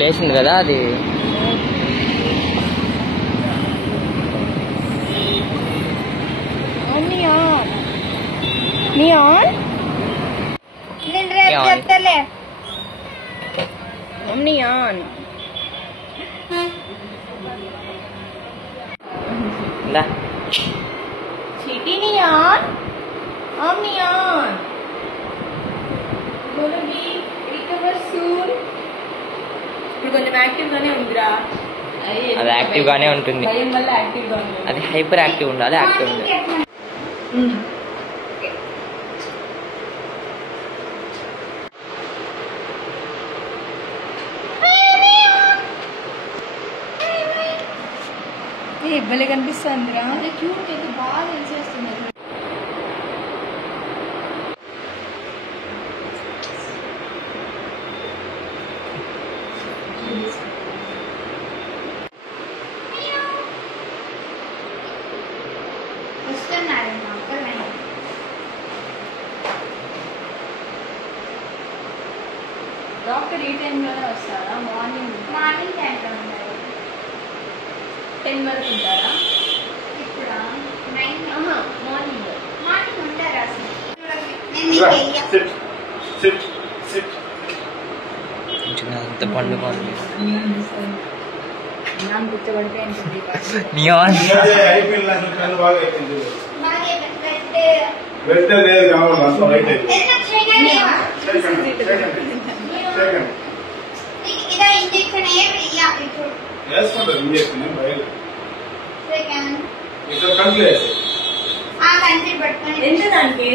లేచింది కదా అది. చెప్తలే ఇప్పుడు కొంచెం యాక్టివ్ గానే ఉందిరా. అది యాక్టివ్ గానే ఉంటుంది. భయం వల్ల యాక్టివ్ గా ఉంది. అది హైపర్ యాక్టివ్ ఉండాలి, యాక్టివ్ ఉండాలి. భలే కనిపిస్తుందిరా. క్యూట్ అయితే బాగా తెలిసేస్తుంది. డాక్టర్ ఈ టైంలోనే వస్తారా? మార్నింగ్ టైంలో ఉంటారు. 10 వరకు ఉంటారా? ఇప్పుడు 9 మార్నింగ్ ఉంటారు అసలు. అంత పండుగ గుర్తుపడిపోయింది. ఇదా ఇంజెక్షన్ కంట్రీ పట్టుకొని ఎంత దానికి